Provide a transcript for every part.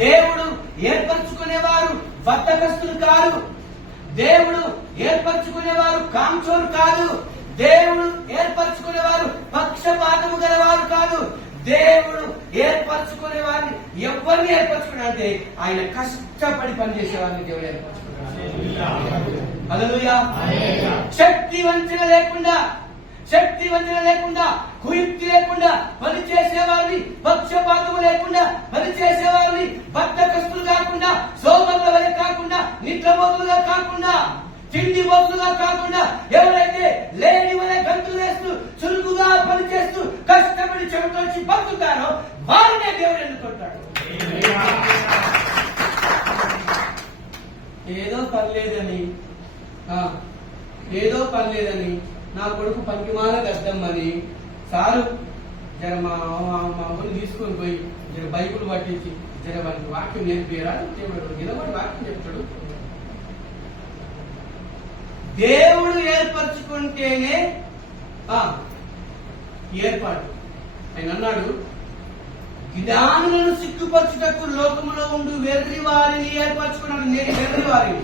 దేవుడు ఏర్పరచుకునేవారు బద్ధకస్తులు కాదు. దేవుడు ఏర్పరచుకునేవారు కాంచోరు కాదు. దేవుడు ఏర్పరచుకునేవారు పక్షపాతము గలవారు కాదు. దేవుడు ఏర్పరచుకునే వారిని ఎవరిని ఏర్పరచుకున్నాడంటే ఆయన కష్టపడి పనిచేసే వారిని దేవుడు ఏర్పరచుకున్నాడు. హల్లెలూయా. శక్తి వంచన లేకుండా కుయుక్తి లేకుండా పని చేసేవారిని, పక్షపాతము లేకుండా పని చేసేవారిని, బద్ధకస్తులు కాకుండా, సోమరుల వలె కాకుండా, నిద్రపోతులుగా కాకుండా, తిండి బొత్తుగా కాకుండా, ఎవరైతే లేని వలె గంతులు వేస్తూ చురుకుగా పనిచేస్తూ కష్టపడి చెమటొచ్చి బతుకుతారో వారినే దేవుడు ఎన్నుకుంటాడు. ఏదో పని లేదని నా కొడుకు పనికిమాల గద్దమ్మని సారు జర మా అమ్మని తీసుకొని పోయి జర బైకులు పట్టించి జర వారికి వాక్యం నేర్పియరా నిలబడి వాక్యం చెప్తాడు. దేవుడు ఏర్పరచుకుంటేనే ఏర్పాటు. ఆయన అన్నాడు, జ్ఞానులను సిగ్గుపరచుటకు లోకములో ఉండు వెర్రి వారిని ఏర్పరచుకున్నాడు. నేను వెర్రి వారిని.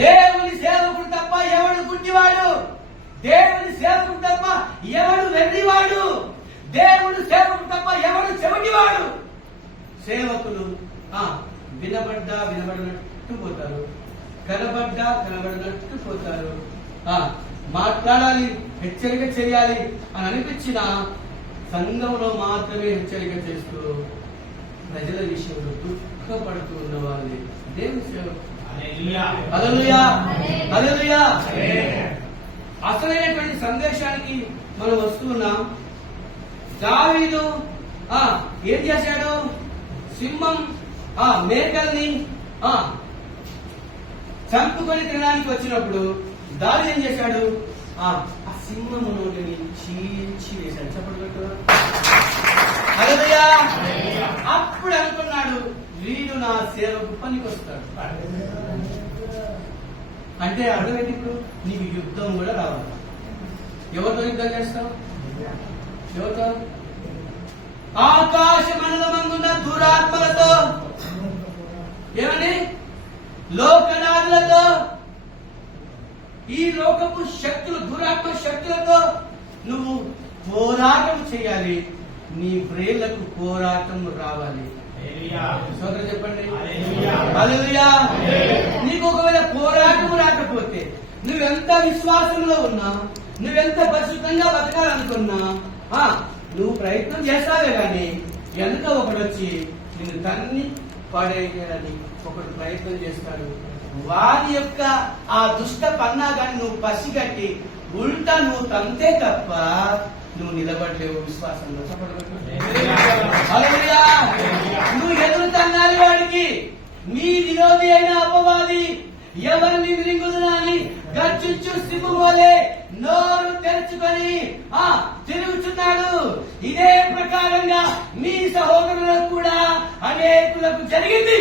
దేవుని సేవకుడు తప్ప ఎవడు గుడ్డివాడు? దేవుని సేవకుడు తప్ప ఎవడు వెర్రివాడు? దేవుడు సేవకుడు తప్ప ఎవడు చెవిటివాడు? సేవకులు వినబడినట్టు పోతారు, కనబడినట్టు పోతారు. మాట్లాడాలి, హెచ్చరిక చేయాలి అని అనిపించిన సంఘంలో మాత్రమే హెచ్చరిక చేస్తూ ప్రజల విషయంలో దుఃఖపడుతూ ఉన్న వాళ్ళని దేవుని సేవకుడు. హల్లెలూయా, హల్లెలూయా. అసలైనటువంటి సందేశానికి మనం వస్తున్నాం. దావీదు ఏం చేశాడు? సింహం మేకల్ని చంపుకొని తినడానికి వచ్చినప్పుడు దావీదు ఏం చేశాడు? ఆ సింహము నోటిని చీల్చి వేశాడు. చెప్పడు. హల్లెలూయా. అప్పుడు అనుకున్నాడు, వీడు నా సేవకు పనికొస్తాడు. అంటే అర్థం ఏంటి? ఇప్పుడు నీకు యుద్ధం కూడా రావాలి. ఎవరితో యుద్ధం చేస్తావు? ఎవరితో? ఆకాశ మండలమందున్న దురాత్మలతో, ఏమని? లోకనాథులతో, ఈ లోకపు శక్తులు, దురాత్మ శక్తులతో నువ్వు పోరాటం చేయాలి. నీ ప్రేళ్లకు పోరాటం రావాలి. సోదరు చెప్పండి. హల్లెలూయా. నీకు ఒకవేళ పోరాటం రాకపోతే, నువ్వెంత విశ్వాసంలో ఉన్నా, నువ్వెంత పరిశుద్ధంగా బతకాలనుకున్నా నువ్వు ప్రయత్నం చేస్తావే కానీ వెనుక ఒకడు వచ్చి నిన్ను తన్ని పడేయాలని ఒకడు ప్రయత్నం చేస్తాడు. వారి యొక్క ఆ దుష్ట పన్నాగాన్ని నువ్వు పసిగట్టి ఉల్టా నువ్వు తంతే తప్ప నువ్వు నిలబడలేవు విశ్వాసంలో. నువ్వు ఎదురు తన్నాలి వాడికి. నీ విరోధి అయిన అపవాది ఎవరిని విరింగుదని గర్జించు సింహం వలె నోరు తెరుచుకొని తిరుగుతున్నాడు. ఇదే ప్రకారంగా మీ సహోదరులకు కూడా అనేకులకు జరిగింది.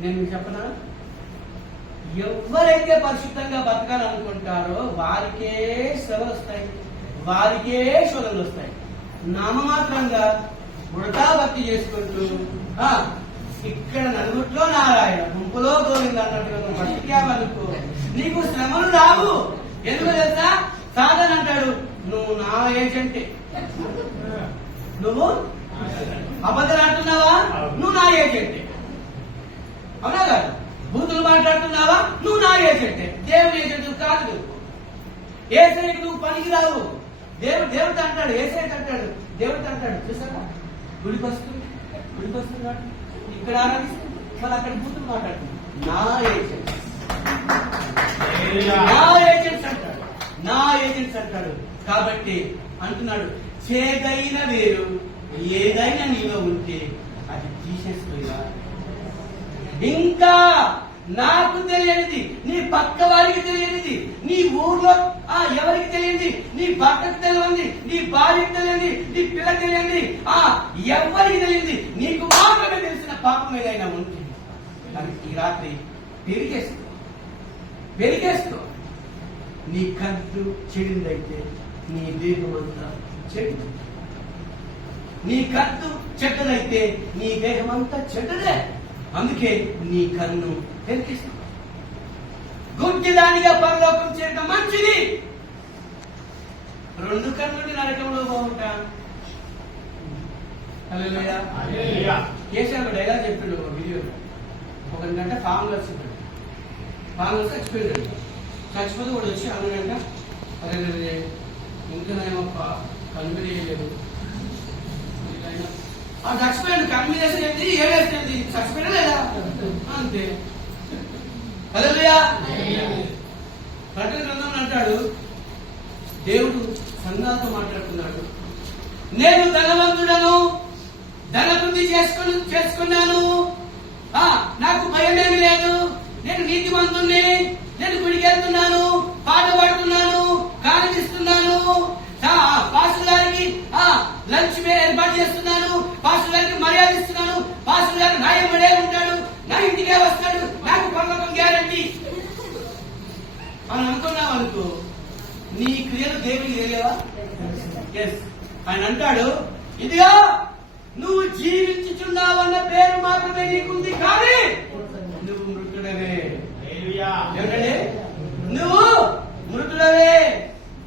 నేను చెప్పనా? ఎవరైతే పరిశుద్ధంగా బతకాలనుకుంటారో వారికే శ్రమలు వస్తాయి, వారికే శోధనలు వస్తాయి. నామమాత్రంగా ఉడతా భక్తి చేసుకుంటూ ఇక్కడ నలుగుట్లో నారాయణ, గుంపులో గోవింద అన్నట్టుగా బతికావనుకో నీకు శ్రమలు రావు. ఎందుకు తెలుసా? సాధన అంటాడు, నువ్వు నా ఏజెంటే. నువ్వు అబద్ధాలు ఆడుతున్నావా? నువ్వు నా ఏజెంటే. అవునా కాదు? బూతులు మాట్లాడుతున్నావా? నువ్వు నా ఏజెంటే. దేవుని ఏజెంట్ కాదు. ఏసైకి నువ్వు పనికి రావు. దేవుడితో అంటాడు, ఏసైకి అంటాడు, దేవుడితో అంటాడు. చూసారా? గుడికొస్తుంది ఇక్కడ ఆరాధిస్తుంది, మరి అక్కడ బూతులు మాట్లాడుతుంది. నా ఏజెంట్స్ అంటాడు. కాబట్టి అంటున్నాడు, చేదైన వేరు ఏదైనా నీలో ఉంటే అది తీసేసుకోగా. ఇంకా నాకు తెలియనిది, నీ పక్క వారికి తెలియనిది, నీ ఊర్లో ఎవరికి తెలియంది, నీ భర్తకు తెలియంది, నీ భార్యకు తెలియంది, నీ పిల్ల తెలియంది, ఎవరికి తెలియంది, నీకు మాత్రమే తెలిసిన పాపం ఏదైనా ఉంటుంది. ఈ రాత్రి వెలిగేస్తూ నీ కంటు చెడిందైతే నీ దేహం అంతా చెడు. నీ కన్ను చెడ్డదైతే నీ దేహం అంతా చెడ్డదే. అందుకే నీ కన్ను తెరికిస్తుంది. గుడ్డిదానిగా పరలోకం చేయడం మంచిది. 2 కన్నులు నరకంలో బాగుంటా. హల్లెలూయా. కేసీఆర్ డైలాగ్ చెప్పాడు ఒక వీడియోలో. 1 గంట కాంగ్రెస్ చచ్చిపోయాడు. చచ్చిపోతే కూడా వచ్చి అన్నగంట అదే ఇంకా నేను కన్వీరియలేదు. చచ్చిపోయాడు. కన్వీనేషన్ ఏంటి, ఏమేస్తుంది, చచ్చిపోయినా లేదా అంతే. హల్లెలూయా. ప్రకటన గ్రంథంలో అంటాడు, దేవుడు సంఘాలతో మాట్లాడుతున్నాడు, నేను ధనవంతుడను, ధనవృద్ధి చేసుకున్నాను, నాకు భయమేమి లేదు, నేను నీతిమంతుణ్ణి, నేను గుడికి వెళ్తున్నాను, పాట పాడుతున్నాను, కానిస్తున్నాను, పాస్టర్ గారికి లంచ్ ఏర్పాటు చేస్తున్నాను, పాస్టర్ గారికి మర్యాద ఇస్తున్నాను, పాస్టర్ గారికి నాయకుడే ఉంటాడు, నా ఇంటికే వస్తాడు, నాకు పరలోకం గ్యారంటీ అని అనుకున్నావు అనుకో, నీ క్రియలు దేవుడికి తెలియవా? ఆయన అంటాడు, ఇదిగా నువ్వు జీవించుచున్నావన్న పేరు మాత్రమే నీకుంది, కానీ నువ్వు మృతుడవే. ఏమిటండి? నువ్వు మృతుడవే.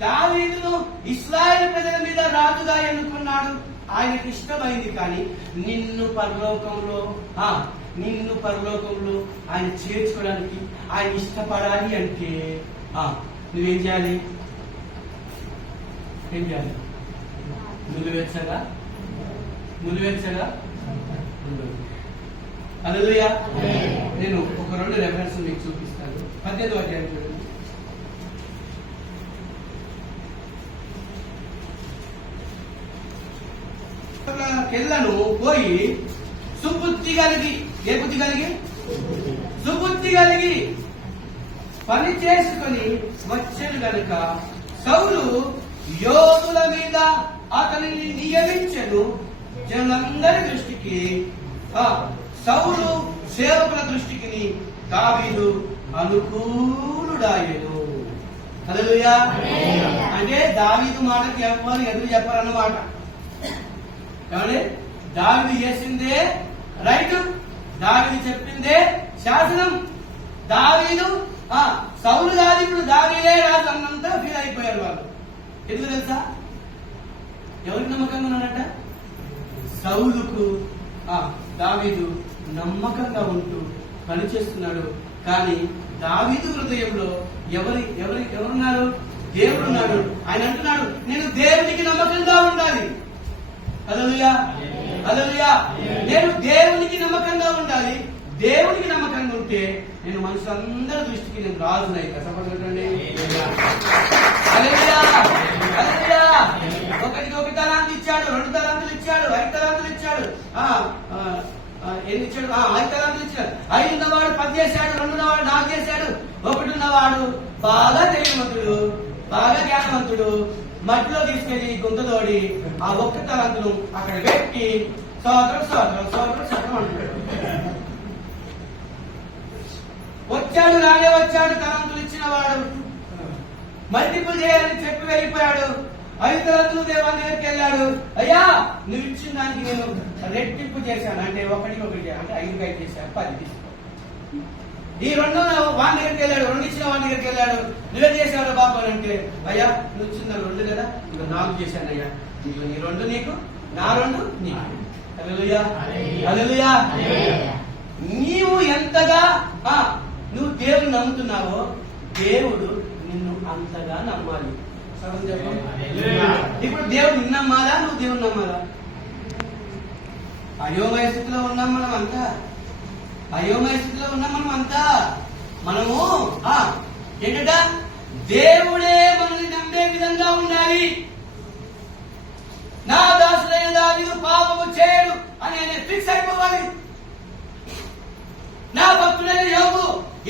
దావీదును ఇశ్రాయేలు ప్రజల మీద రాజుగా ఎన్నుకున్నాడు, ఆయనకు ఇష్టమైంది. కానీ నిన్ను పరలోకంలో ఆయన చేర్చుకోవడానికి, ఆయన ఇష్టపడాలి అంటే నువ్వేం చేయాలి? ఏం చేయాలి? నులివెచ్చగా. హల్లెలూయా. నేను ఒక 2 రెఫరెన్స్ మీకు చూపిస్తాను. 18వ అధ్యాయం చూడండి. కెళ్ళను పోయి సుబుద్ధి కలిగి, ఏ బుద్ధి కలిగి? సుబుద్ధి కలిగి పని చేసుకొని వచ్చాడు గనుక సౌలు యోధుల మీద అతనిని నియమించెను. జనులందరి దృష్టికి, సౌలు సేవకుల దృష్టికి దావీదు అనుకూలుడాయెను. హల్లెలూయా. అంటే దావీదు మాటకి ఎవరు ఎదురు చెప్పారన్నమాట. ఏమండి? దావీదు చేసిందే రైట్, దావీదు చెప్పిందే శాసనం. దావీదు సౌలు కాదు, ఇప్పుడు దావీదే రాజు అన్నంతా ఫీల్ అయిపోయారు వాళ్ళు. ఎందుకు తెలుసా? ఎవరికి నమ్మకంగా ఉన్నాడట? సౌలుకు దావీదు నమ్మకంగా ఉంటూ పనిచేస్తున్నాడు. కానీ దావీదు హృదయంలో ఎవరున్నారు? దేవుడున్నాడు. ఆయన అంటున్నాడు, నేను దేవునికి నమ్మకంగా ఉండాలి. హల్లెలూయా. నేను దేవునికి నమ్మకంగా ఉండాలి. దేవునికి నమ్మకంగా ఉంటే నేను మనుషులందరి దృష్టికి నేను రాజునై. కష్టపడండి. ఒకటికి 1 తలాంతు ఇచ్చాడు, 2 తలాంతులు ఇచ్చాడు, 5 తలాంతులు ఇచ్చాడు. ఎన్ని ఇచ్చాడు? 5 తలాంతులు ఇచ్చాడు. 5 ఉన్నవాడు 10 చేశాడు, 2 ఉన్నవాడు 4 చేశాడు, 1 ఉన్నవాడు బాగా తెలియవంతుడు, బాగా జ్ఞానవంతుడు మట్టిలో తీసుకెళ్లి గుంతతోడి ఆ 1 తలాంతులు అక్కడ పెట్టి సోదరం అంటున్నాడు. వచ్చాడు, రానే వచ్చాడు, తలాంతులు ఇచ్చిన వాడు మల్టిపుల్ చేయాలని చెప్పి వెళ్ళిపోయాడు. 5 తలాంతులు దేవాన్ని దగ్గరికి వెళ్ళాడు. అయ్యా, నువ్వు ఇచ్చిన దానికి నేను రెట్టింపు చేశాను, అంటే 1 అంటే 5 చేశాను, 10 తీసుకో. ఈ 2 వాని దగ్గరికి వెళ్ళాడు, 2 ఇచ్చిన వాని దగ్గరికి వెళ్ళాడు. నువ్వే చేశాడు బాబు అని అంటే, అయ్యా నువ్వు ఇచ్చిన 2 కదా, ఇంకా 4 చేశాను అయ్యా, నీ 2 నీకు, నా 2 నీకు. హల్లెలూయా. నీవు ఎంతగా నువ్వు దేవుని నమ్ముతున్నావో దేవుడు నిన్ను అంతగా నమ్మాలి. ఇప్పుడు దేవుడు నిన్ను నమ్మాలా, నువ్వు దేవుని నమ్మాలా? అయోమయ స్థితిలో ఉన్నాం మనం అంతా. మనము ఏంటంట? దేవుడే మనల్ని నమ్మే విధంగా ఉండాలి. నా దాసుడైన దావీదు పాపము చేయడు అని ఆయన ఫిక్స్ అయిపోవాలి. నా భక్తుడైన యోబు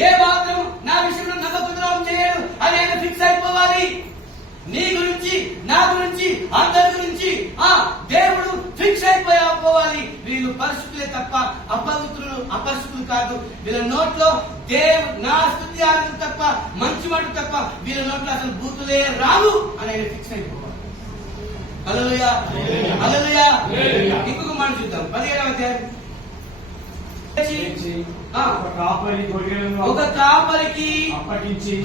ఏ మాత్రం నా విషయంలో నమ్మకద్రోహం చేయడు అని ఆయన ఫిక్స్ అయిపోవాలి. నీ గురించి, నా గురించి, అందరి గురించి దేవుడు ఫిక్స్ అయిపోవాలి. వీళ్ళు పరిశుద్ధులే తప్ప అపరిశుద్ధులు కాదు. వీళ్ళ నోట్లో నా స్తుతి ఆగదు తప్ప, మంచి మాట తప్ప వీళ్ళ నోట్లో అసలు బూతులే రావు అని ఆయన ఫిక్స్ అయిపోవాలి. హల్లెలూయా, హల్లెలూయా. ఇంకొక మాట చూద్దాం. 17వ అధ్యాయం. ఒక కాపరికి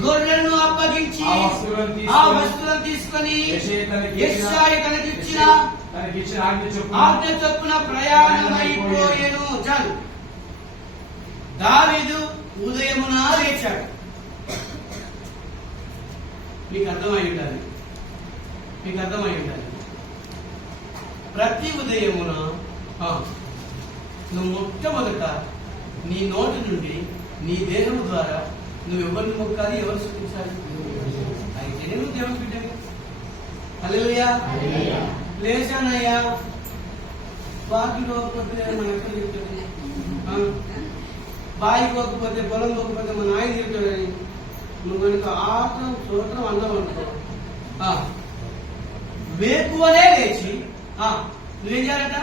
గొర్రెలను అప్పగించి ఆ వస్తువులను తీసుకొని యెషయా తనకిచ్చిన ఆజ్ఞ చొప్పున ప్రయాణమైపోయెను. చాలు. దావీదు ఉదయమున లేచాడు. మీకు అర్థమై ఉండాలి, మీకు అర్థమై ఉండాలి. ప్రతి ఉదయమున నువ్వు మొట్టమొదట నీ నోటి నుండి నీ దేహం ద్వారా నువ్వు ఎవరిని మొక్కాలి, ఎవరు చూపించాలి? అయితేనే నువ్వు దేవుని బిడ్డవి. హల్లెలూయా. లేచానయ్యా, బాకి పోకపోతే మన ఎక్కడ తిరుగుతుంది, బాయి పోకపోతే పొలం పోకపోతే మన ఆయన తిరుగుతాడని నువ్వు కనుక ఆత్రం సూత్రం అన్నావు అనుకో, వేకువనే లేచి నువ్వేం చేయాలట?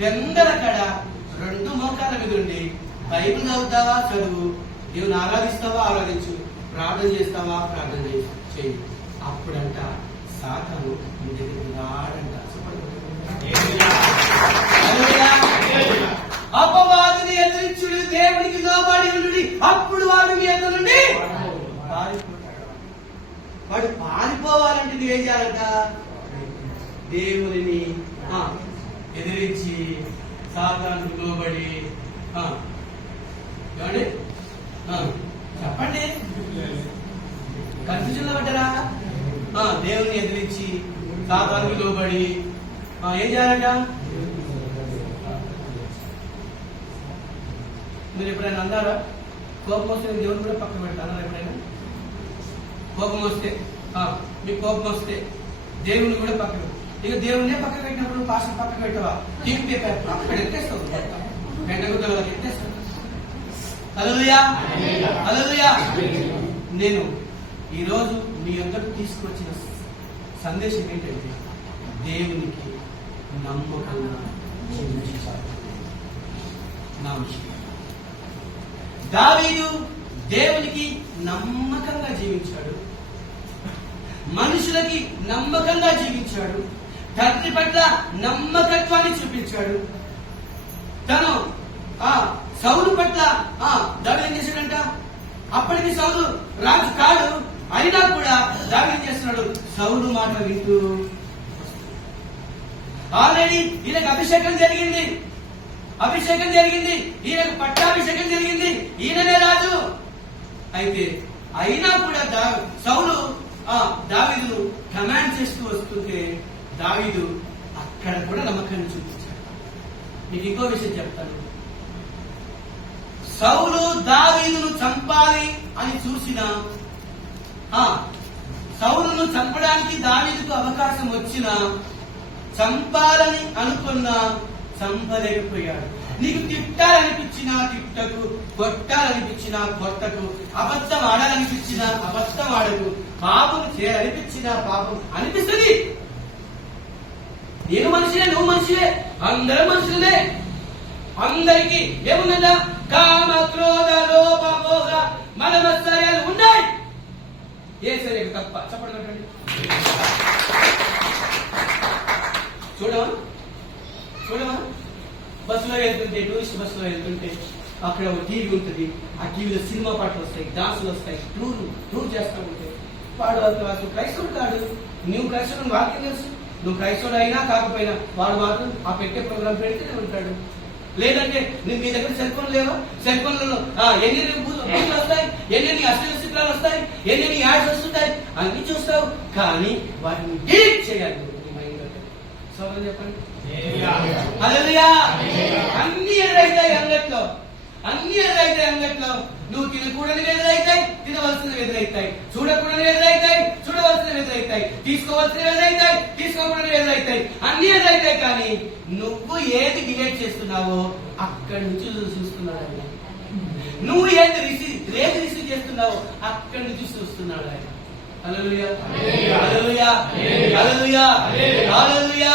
వెందరకడ 2 మోకాళ్ళ మీద ఉండి బైబిల్ చదువుతావా చదువు, దేవుని ఆరాధిస్తావా ఆరాధించు, ప్రార్థన చేస్తావా ప్రార్థన చేయి. అప్పుడంట సాతాను నీ దగ్గరికి రాడంట. అపవాదిని ఎదిరించుడు, దేవునికి లోబడి ఉండు, అప్పుడు వాడు నీ ఎదురు నుండి వాడు పారిపోవాలంటే నువ్వేం చేయాలంట? దేవుని ఎదిరించి సాతానుకు లోబడి ఏమండి చెప్పండి, కన్ఫ్యూజన్ లో పడ్డారా? దేవుని ఎదిరించి సాతానుకు లోబడి ఏం చేయాలంట? మీరు ఎప్పుడైనా అన్నారా? కోపం వస్తే దేవుని కూడా పక్కన పెడతారా? ఎప్పుడైనా కోపం వస్తే మీకు కోపం వస్తే దేవుని కూడా పక్కన, ఇక దేవునే పక్క పెట్టినప్పుడు పాస్టర్ పక్క పెట్టవా? టీవీ పక్కన ఎత్తేస్తావు, గంటగుద్దలకు ఎత్తేస్తావు. హల్లెలూయా, హల్లెలూయా. నేను ఈరోజు మీ అందరికి తీసుకొచ్చిన సందేశం ఏంటంటే దేవునికి నమ్మకంగా జీవించాలి. దావీదు దేవునికి నమ్మకంగా జీవించాడు, మనుషులకి నమ్మకంగా జీవించాడు, తండ్రి పట్ల నమ్మకత్వాన్ని చూపించాడు. తను సౌలు పట్ల దావీదు ఏం చేశాడంట? అప్పటికి సౌలు రాజు కాడు, అయినా కూడా దావీదు ఏం చేస్తున్నాడు? సౌలు మాట వింటూ. ఆల్రెడీ ఈయనకు అభిషేకం జరిగింది, ఈయనకు పట్టాభిషేకం జరిగింది, ఈయననే రాజు. అయితే అయినా కూడా సౌలు దావీదును కమాండ్ చేస్తూ వస్తుంటే దావీదు అక్కడ కూడా నమ్మకాన్ని చూపించాడు. మీకు ఇంకో విషయం చెప్తాను. సౌలు దావీదును చంపాలి అని చూసిన, సౌలును చంపడానికి దావీదుకు అవకాశం వచ్చినా, చంపాలని అనుకున్నా చంపలేకపోయాడు. నీకు తిట్టాలనిపించినా తిట్టకు, కొట్టాలనిపించినా కొట్టకు, అబద్ధం ఆడాలనిపించినా అబద్ధం ఆడకు, పాపం చేయాలనిపించినా పాపం అనిపిస్తుంది. నేను మనిషినే, నువ్వు మనిషివే, అందరూ మనుషులే. అందరికీ ఏముందా? కామ, క్రోధ, లోభ, మోహ, మలమత్సర్యాలు ఉన్నాయి. ఏ సరే తప్ప చెప్పండి. చూడమా బస్సులో వెళ్తుంటే, టూరిస్ట్ బస్సులో వెళ్తుంటే అక్కడ ఒక టీవీ ఉంటుంది. ఆ టీవీలో సినిమా పాటలు వస్తాయి, డాన్సులు వస్తాయి, టూర్ చేస్తూ ఉంటే వాడు అసలు క్రైస్తవుడు కాడు. నువ్వు క్రైస్తవుడు వాక్యం తెలుసు, నువ్వు క్రైస్తవుడు అయినా కాకపోయినా వాడు మాత్రం ఆ పెట్టే ప్రోగ్రాం పెడితేనే ఉంటాడు. లేదంటే మీ దగ్గర సెల్ ఫోన్ లేవా? సెల్ ఫోన్లలో ఎన్ని బూతులు వస్తాయి, ఎన్ని అశ్లీల చిత్రాలు వస్తాయి, ఎన్ని యాడ్స్ వస్తుంటాయి, అన్ని చూస్తావు. కానీ వాటిని డిలీట్ చేయాలి నీ మైండ్ లో. సోదరు చెప్పండి. హల్లెలూయా. అన్ని ఎదురైతాయి అంగట్లో, అన్ని ఎదురైతాయి అంగట్లో. నువ్వు తినకూడని ఎదురైతాయి, తినవలసినవి ఎదురైతాయి, చూడకూడని ఎదురైతాయి, చూడవలసినవి ఎదురైతాయి, తీసుకోవాల్సినవి ఎదురైతాయి, తీసుకోకూడని ఎదురైతాయి, అన్ని ఎదురైతాయి. కానీ నువ్వు ఏది డిలీట్ చేస్తున్నావో అక్కడి నుంచి చూస్తున్నాడు ఆయన. నువ్వు ఏది రిసీవ్ చేస్తున్నావో అక్కడి నుంచి చూస్తున్నాడు ఆయన. హల్లెలూయా, హల్లెలూయా, హల్లెలూయా, హల్లెలూయా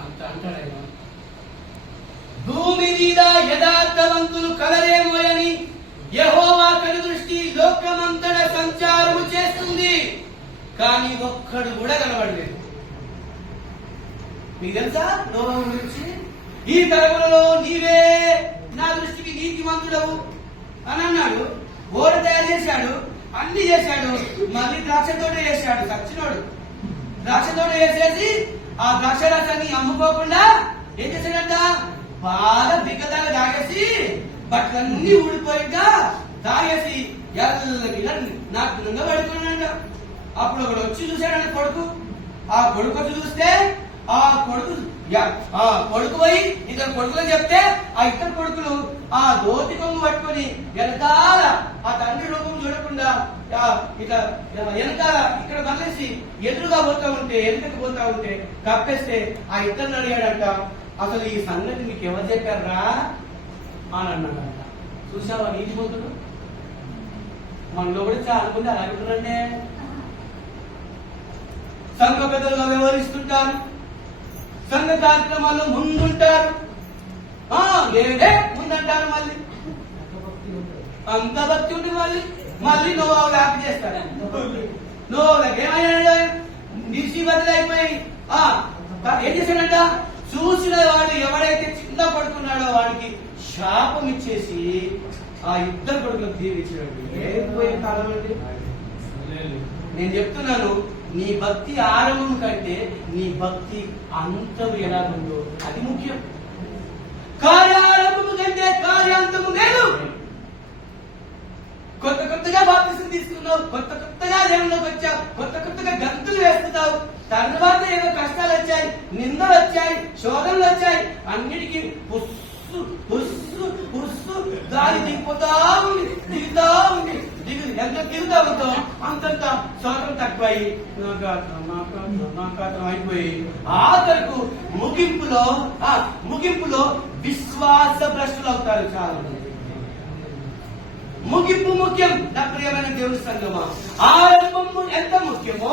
అంత అంటాడు ఆయన. భూమి మీద యథార్థవంతులు కలరేమోయని యెహోవా కనుదృష్టి లోకమంతటా సంచారము చేస్తుంది. కానీ ఒక్కడు కూడా కనబడలేదు. మీకు తెలుసా నోవహు గురించి? ఈ తరములలో నీవే నా దృష్టికి నీతిమంతుడవు అని అన్నాడు. ఓడ తయారు చేశాడు, అన్ని చేశాడు, మళ్ళీ ద్రాక్ష తోట చేశాడు. సచ్చినోడు ద్రాక్ష తోట వేసేసి ఆ ద్రాక్ష రసాన్ని అమ్ముకోకుండా ఏం చేశాడంట? బాగా బిగ్గదాగా తాగేసి బట్టలన్నీ ఊడిపోయిగా తాగేసి ఎల్లగిలా నాకు దొంగ పడుకున్నాడంట. అప్పుడు ఒకడు వచ్చి చూశాడంట కొడుకు. ఆ కొడుకు వచ్చి చూస్తే ఆ కొడుకు పోయి ఇద్దరు కొడుకులని చెప్తే ఆ ఇద్దరు కొడుకులు ఆ దోతి కొమ్ము పట్టుకొని వెనకాల ఆ తండ్రి రూపం చూడకుండా ఇట్లా వెనకాల ఇక్కడ వదిలేసి ఎదురుగా పోతా ఉంటే వెనుకకు పోతా ఉంటే కప్పేస్తే ఆ ఇద్దరిని అడిగాడంట, అసలు ఈ సంగతి మీకు ఎవరు చెప్పారా అని అన్నాడంట. చూసావా నీతిమంతుడు? మనలో కూడా చాలా మంది అలాగుంటారంటే సంఘ పెద్దలుగా వ్యవహరిస్తుంటారు, సంఘ కార్యక్రమాల్లో ముందుంటారు, లేదే ముందంటారు, మళ్ళీ అంత భక్తి ఉండి మళ్ళీ నోవహు వ్యాప్తి చేస్తాడు. నోవహుకి ఏమయ్యాడు? నిలిచి బదులైపోయి ఏం చేశాడంట? చూసిన వాడు ఎవడైతే చిన్న పడుకున్నాడో వాడికి శాపం ఇచ్చేసి ఆ ఇద్దరు కొడుకులకు దీవించాడు. ఏపోయే కాలం అండి. నేను చెప్తున్నాను, నీ భక్తి ఆరంభం కంటే నీ భక్తి అంతం ఎలా ఉందో అది ముఖ్యం. కార్యారంభము కంటే కార్యాంతము లేదు. కొత్తగా బాప్తిసం తీసుకున్నావు, కొత్తగా దేవుళ్ళకి వచ్చావు, కొత్తగా గంతులు వేస్తున్నావు. తర్వాత ఏదో కష్టాలు వచ్చాయి, నిందలు వచ్చాయి, శోధనలు వచ్చాయి. అన్నిటికీ పుస్సు పుస్సు పుస్సు గాలి దిగిపోతా ఉంది, దిగుతా ఉంది. ఎంత తిరుగుతా ఉంటాం అంతంత శోధన తక్కువై నాకాతం అయిపోయి ఆఖరకు ముగింపులో విశ్వాస భ్రష్టులు అవుతారు చాలా మంది. ముగింపు ముఖ్యం. నా ప్రియమైన దేవుని సంగమా, ఆరంభము ఎంత ముఖ్యమో,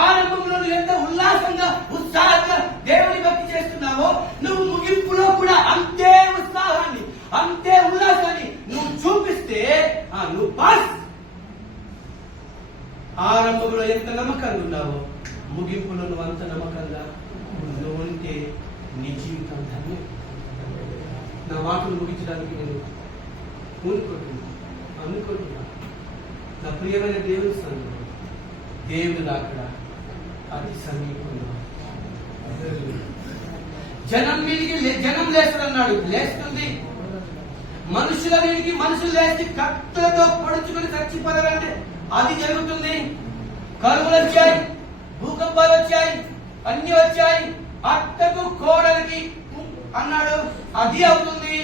ఆరంభంలో నువ్వు ఎంత ఉల్లాసంగా ఉత్సాహంగా దేవుని భక్తి చేస్తున్నావో, నువ్వు ముగింపులో కూడా అంతే ఉత్సాహాన్ని అంతే ఉల్లాసాన్ని నువ్వు చూపిస్తే నువ్వు పాస్. ఆరంభంలో ఎంత నమ్మకంగా ఉన్నావో ముగింపులో నువ్వు అంత నమ్మకంగా నువ్వు ఉంటే నీ జీవితం ధన్యం. నా మాటలు ముగించడానికి నేను అనుకుంటున్నా. నా ప్రియమైన దేవుని సంగం, దేవుడు అక్కడ అతి సమీపంలో జనం లేస్తాడన్నాడు, లేస్తుంది. మనుషుల మీదకి మనుషులు లేచి కత్తులతో పొడుచుకుని చచ్చిపోతారంటే అది జరుగుతుంది. కరువులు వచ్చాయి, భూకంపాలు వచ్చాయి, అన్ని వచ్చాయి. అత్తకు కోడలికి అన్నాడు, అది అవుతుంది.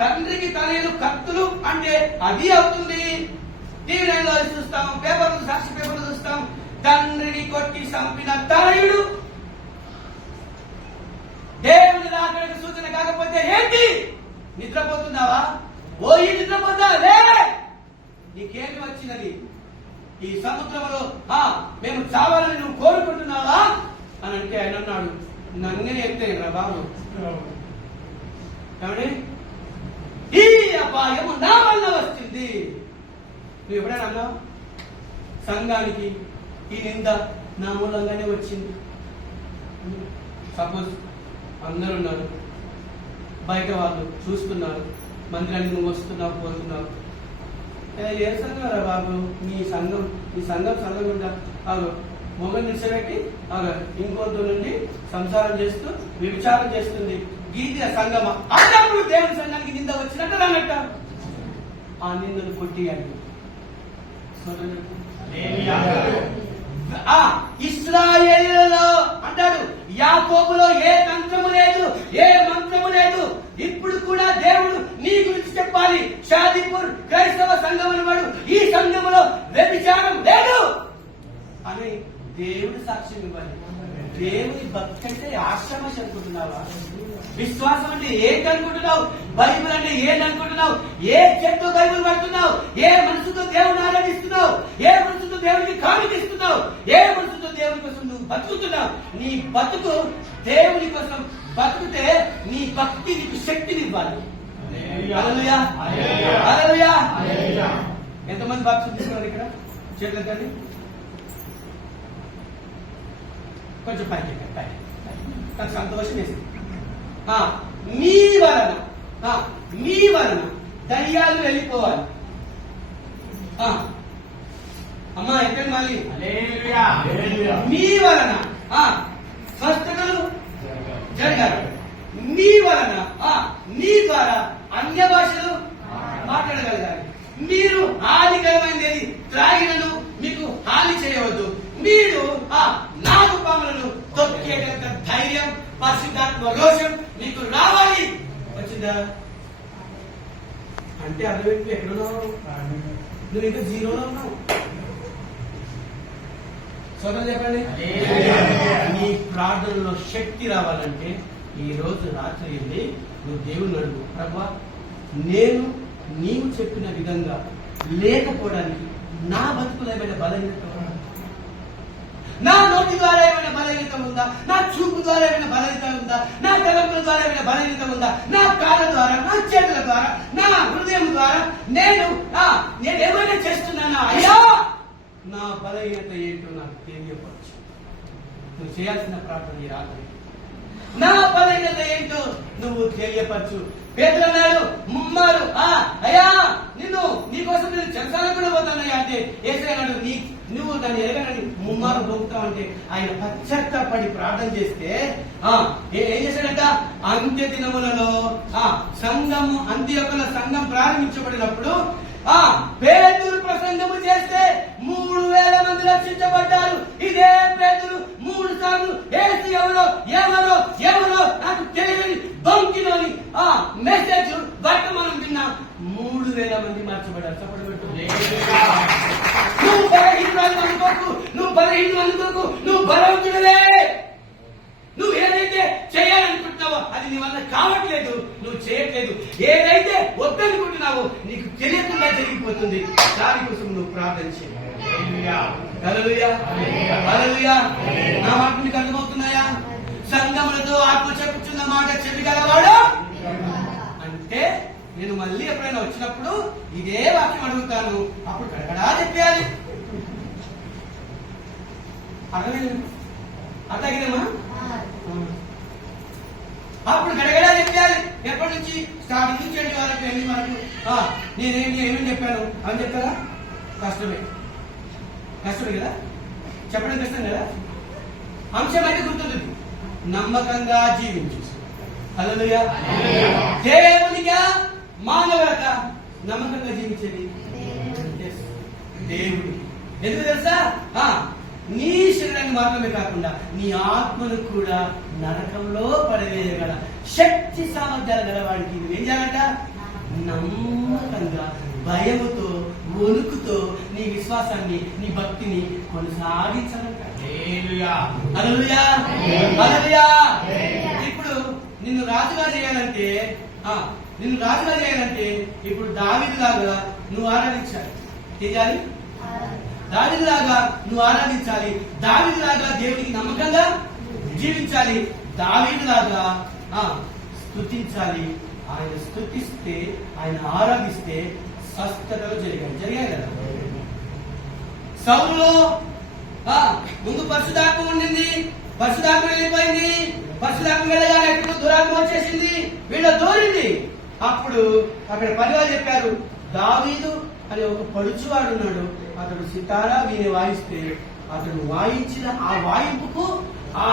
తండ్రికి తనయులు కత్తులు అంటే అది అవుతుంది. టీవీలో చూస్తాం, పేపర్లు, సాక్షి పేపర్లు చూస్తాం. తండ్రిని కొట్టి చంపిన తనయుడు దేవుని రాకడకు సూచన కాకపోతే ఏంటి? నిద్రపోతున్నావా? ఈ నిద్రపోతా లే, నీకేమి వచ్చినది? ఈ సముద్రంలో మేము చావాలని నువ్వు కోరుకుంటున్నావా అని అంటే ఆయన అన్నాడు, నన్నే ఎత్తేరా బాబు. ఏమండి, ఈ అపాయము నా వల్ల వచ్చింది. నువ్వు ఎప్పుడైనా అన్నావు? సంఘానికి ఈ నింద నా మూలంగానే వచ్చింది. సపోజ్ అందరు ఉన్నారు, బయట వాళ్ళు చూస్తున్నారు, మందిరానికి నువ్వు వస్తున్నావు, పోతున్నావు. ఏ సంఘం రా బాబు? నీ సంఘం ఉందా? మొగలు నిలిచబెట్టి ఇంకొద్దు నుండి సంసారం చేస్తూ వ్యభిచారం చేస్తుంది. గీతి సంఘమా? అన్నప్పుడు దేవుని సంఘానికి నింద వచ్చినట్టు అన్నట్ట. ఆ నిందను కొట్టియండి. ఇశ్రాయేలులో అంటాడు, యాకోబులో ఏ తంత్రము లేదు, ఏ మంత్రము లేదు. ఇప్పుడు కూడా దేవుడు నీ గురించి చెప్పాలి. షాదీపూర్ క్రైస్తవ సంఘం అన్నవాడు, ఈ సంఘములో వ్యభిచారం లేదు అని దేవుడు సాక్ష్యం ఇవ్వాలి. దేవుని భక్తి అంటే ఆశ్రమ అనుకుంటున్నావా? విశ్వాసం అంటే ఏంటనుకుంటున్నావు? బైబిల్ అంటే ఏంటనుకుంటున్నావు? ఏ చెట్టు బైబిల్ పడుతున్నావు? ఏ మనసుతో దేవుని ఆరాధిస్తున్నావు? ఏ మనసుతో దేవునికి కానుకిస్తున్నావు? ఏ మనసుతో దేవుని కోసం నువ్వు బతుకుతున్నావు? నీ బతుకు దేవుని కోసం బతుకుతే నీ భక్తి నీకు శక్తిని ఇవ్వాలి. హల్లెలూయా, హల్లెలూయా. ఎంతమంది బాప్తిసం తీసుకున్నారు ఇక్కడ? చేతులు కానీ కొంచెం పైకి తనకు సంతోషం వేసింది. మీ వలన దయ్యాలు వెళ్ళిపోవాలి. అమ్మా ఎక్కడ మళ్ళీ మీ వలన స్వస్థతలు జరగాలి. మీ వలన మీ ద్వారా అన్య భాషలు మాట్లాడగలగాలి. మీరు హానికరమైనది త్రాగినను మీకు హాని చేయవద్దు. మీరు నాగుపాములను తొక్కేగల ధైర్యం, పరిశుద్ధాత్మ రోషం మీకు రావాలి. వచ్చిందా అంటే అర్థం ఎక్కడున్నావు? నువ్వు ఇంకా జీరోలో ఉన్నావు. సోదరు చెప్పండి. నీ ప్రార్థనలో శక్తి రావాలంటే ఈ రోజు రాత్రి వెళ్ళి నువ్వు దేవుని అడుగు, ప్రభువా నేను నీవు చెప్పిన విధంగా లేకపోవడానికి నా బతుకులో ఏమైనా బలహీనత ఉందా? నా నోటి ద్వారా ఏమైనా బలహీనత ఉందా? నా చూపు ద్వారా ఏమైనా బలహీనత ఉందా? నా తలంపుల ద్వారా ఏమైనా బలహీనత ఉందా? నా కాళ్ళ ద్వారా, నా చేతుల ద్వారా, నా హృదయం ద్వారా నేను ఏమైనా చేస్తున్నానా? అయ్యా నా బలహీనత ఏంటో నాకు తెలియవచ్చు. నువ్వు చేయాల్సిన ప్రార్థన ఈ రాత్రి నా బలహీనత ఏంటో నువ్వు తెలియపరచు. పేతురు అన్నాడు ముమ్మారు, అయ్యా నీకోసం నేను చెరసాలకు కూడా పోతానయ్యా అంటే యేసయ్య అన్నాడు, నువ్వు దాన్ని ఎరగనని ముమ్మారు పోతావంటే ఆయన పశ్చాత్తాపడి ప్రార్థన చేస్తే ఏం చేశాడంట? అంత్య దినములలో సంఘము అంత్యొకల సంఘం ప్రారంభించబడినప్పుడు పేతురు ప్రసంగము చేస్తే 3000 మంది రక్షించబడ్డారు. ఇదే పేతురు 3 సార్లు ఏసి ఎవరో నాకు తెలియని దొంకిలోని మెసేజ్ వర్తమానం విన్నా 3000 మంది మార్చబడ్డారు. చెప్పబట్టు నువ్వు బలహీనులు అనుకోకు, నువ్వు బలవంతుడవే. నువ్వు ఏదైతే చేయాలనుకుంటున్నావో అది నీ వల్ల కావట్లేదు, నువ్వు చేయట్లేదు. ఏదైతే వద్దనుకుంటున్నావో నీకు తెలియకుండా జరిగిపోతుంది. దానికోసం నువ్వు ప్రార్థన చేయాలి. హల్లెలూయా, హల్లెలూయా. నా మాట మీకు అర్థమవుతున్నాయా? సంఘములతో ఆత్మ చెప్పుచున్న మాట చెప్పగలవాడు అంటే నేను మళ్ళీ ఎప్పుడైనా వచ్చినప్పుడు ఇదే వాక్యం అడుగుతాను, అప్పుడు గడగడా చెప్పేయాలి. అర్థమేమా? అప్పుడు గడగడా చెప్పాలి. ఎప్పటి నుంచి? స్టార్టింగ్ నుంచి ఎండి వరకు నేనేమి చెప్పాను అని చెప్తారా? కష్టమే కదా, చెప్పడం కష్టం కదా. అంశం అయితే గుర్తుంటుంది, నమ్మకంగా జీవించు. హల్లెలూయా. దేవునిగా మానవత నమ్మకంగా జీవించేది దేవుడు. ఎందుకు తెలుసా? నీ శరీరాన్ని మాత్రమే కాకుండా నీ ఆత్మను కూడా నరకంలో పడవేయగల శక్తి సామర్థ్యాలు గలవాడికి నువ్వేం చేయాలంట? నమ్మకంగా, భయముతో, వణుకుతో నీ విశ్వాసాన్ని, నీ భక్తిని కొనసాగించాలంట. హల్లెలూయా, హల్లెలూయా. ఇప్పుడు నిన్ను రాజుగా చేయాలంటే ఇప్పుడు దావీదులాగా నువ్వు ఆరాధించాలి. చేయాలి. దావీదులాగా నువ్వు ఆరాధించాలి. దావీదులాగా దేవునికి నమ్మకంగా జీవించాలి. దావీదులాగా స్తుతించాలి. ఆయన స్తుతిస్తే, ఆయన ఆరాధిస్తే స్వస్థతలు జరిగాయి కదా. సౌలులో ముందు పరిశుద్ధాత్మ ఉండింది, పరిశుద్ధాత్మ వెళ్ళిపోయింది. పరిశుద్ధాత్మ వెళ్ళగానే ఎప్పుడు దురాత్మ వచ్చేసింది, వీళ్ళ దూరింది. అప్పుడు అక్కడ పనివాళ్ళు చెప్పారు, దావీదు అని ఒక పడుచువాడు ఉన్నాడు, అతడు సితారా వీని వాయిస్తే అతడు వాయించిన ఆ వాయింపుకు ఆ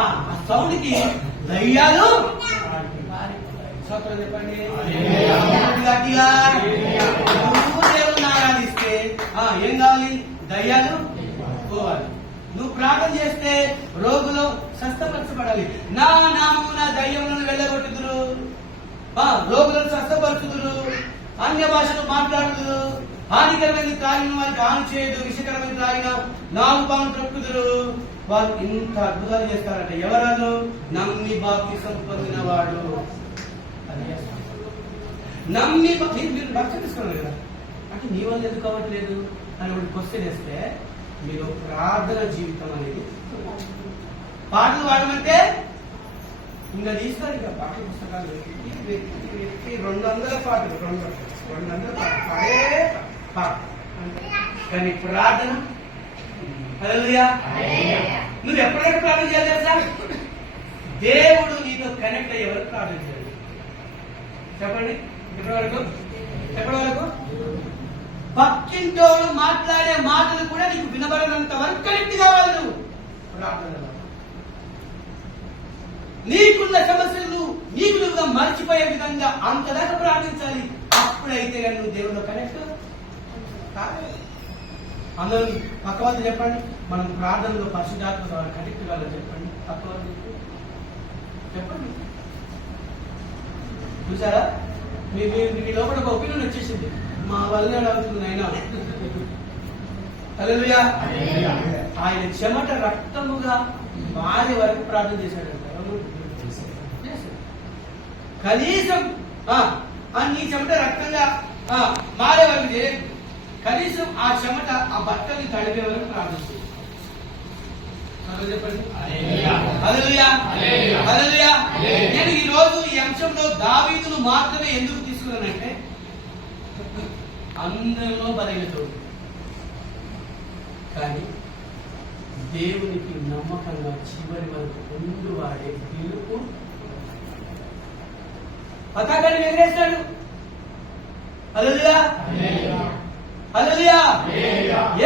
సౌండ్కి దయ్యాలు చెప్పండి. గట్టిగా దేవుని ఆరాధిస్తే ఏం కావాలి? దయ్యాలు పోవాలి. నువ్వు ప్రార్థన చేస్తే రోగులు స్వస్థపరచబడాలి. నా నామమున దయ్యములను వెళ్ళగొట్టుదురు, రోగులను స్వస్థపరచుదురు, అన్య భాషలు మాట్లాడుదురు, హానికరమైన త్రాగిన వారికి హాని చేయదు, విషకరమైన త్రాగిన నాగుపాము త్రొక్కుదురు. వారు ఇంత అద్భుతాలు చేస్తారట. ఎవరను? నమ్మి బాప్తిసం పొందిన వాడు. నమ్మి మీరు భక్తి తీసుకున్నారు కదా, అంటే నీ వల్ల ఎందుకు అవ్వట్లేదు అని ఒకటి క్వశ్చన్ వేస్తే మీరు ప్రార్థన జీవితం అనేది పాటలు పాడమంటే ఇంకా తీస్తారు. ఇక పాటల పుస్తకాలు 200 పాటలు 200 పాడే పాట. కానీ ప్రార్థన, హల్లెలూయా. నువ్వు ఎప్పుడైనా ప్రార్థన చేయాలి తెలుసా? దేవుడు నీతో కనెక్ట్ అయ్యే వరకు ప్రార్థన చేయాలి. చెప్పండి, ఎప్పటి వరకు? పక్కింటోడు మాట్లాడే మాటలు కూడా నీకు వినబడినంత వరకు కనెక్ట్ కావాలి నువ్వు ప్రార్థనలో. నీకున్న సమస్యలు నీకు నువ్వుగా మర్చిపోయే విధంగా అంతదాకా ప్రార్థించాలి. అప్పుడైతే కానీ నువ్వు దేవుడిలో కనెక్ట్ కావాలి. అందరూ పక్క వాళ్ళు చెప్పండి, మనం ప్రార్థనలో పరిశుద్ధాత్మ కనెక్ట్ కావాలని చెప్పండి. పక్క వాళ్ళు చెప్పండి. చూసారా, మీ లోపల ఒక ఒపీనియన్ వచ్చేసింది, మా వల్లే అవుతుంది అయినా. హల్లెలూయా. ఆయన చెమట రక్తముగా మారే వరకు ప్రార్థన చేశాడంట. కనీసం నీ చెమట రక్తంగా మారే వరకు చేయండి. కనీసం ఆ చెమట ఆ బట్టని తడిపే వరకు ప్రార్థించు. చెప్పండి. హల్లెలూయా. హల్లెలూయా. నేను ఈ రోజు ఈ అంశంలో దావీదును మాత్రమే ఎందుకు తీసుకున్నానంటే, అందరిలో బలహీనతోడు కానీ దేవునికి నమ్మకంగా చివరి వరకు ముందు వాడే పిలుపు పతాకాన్ని ఎగరేస్తాడు. హల్లెలూయా. హల్లెలూయా.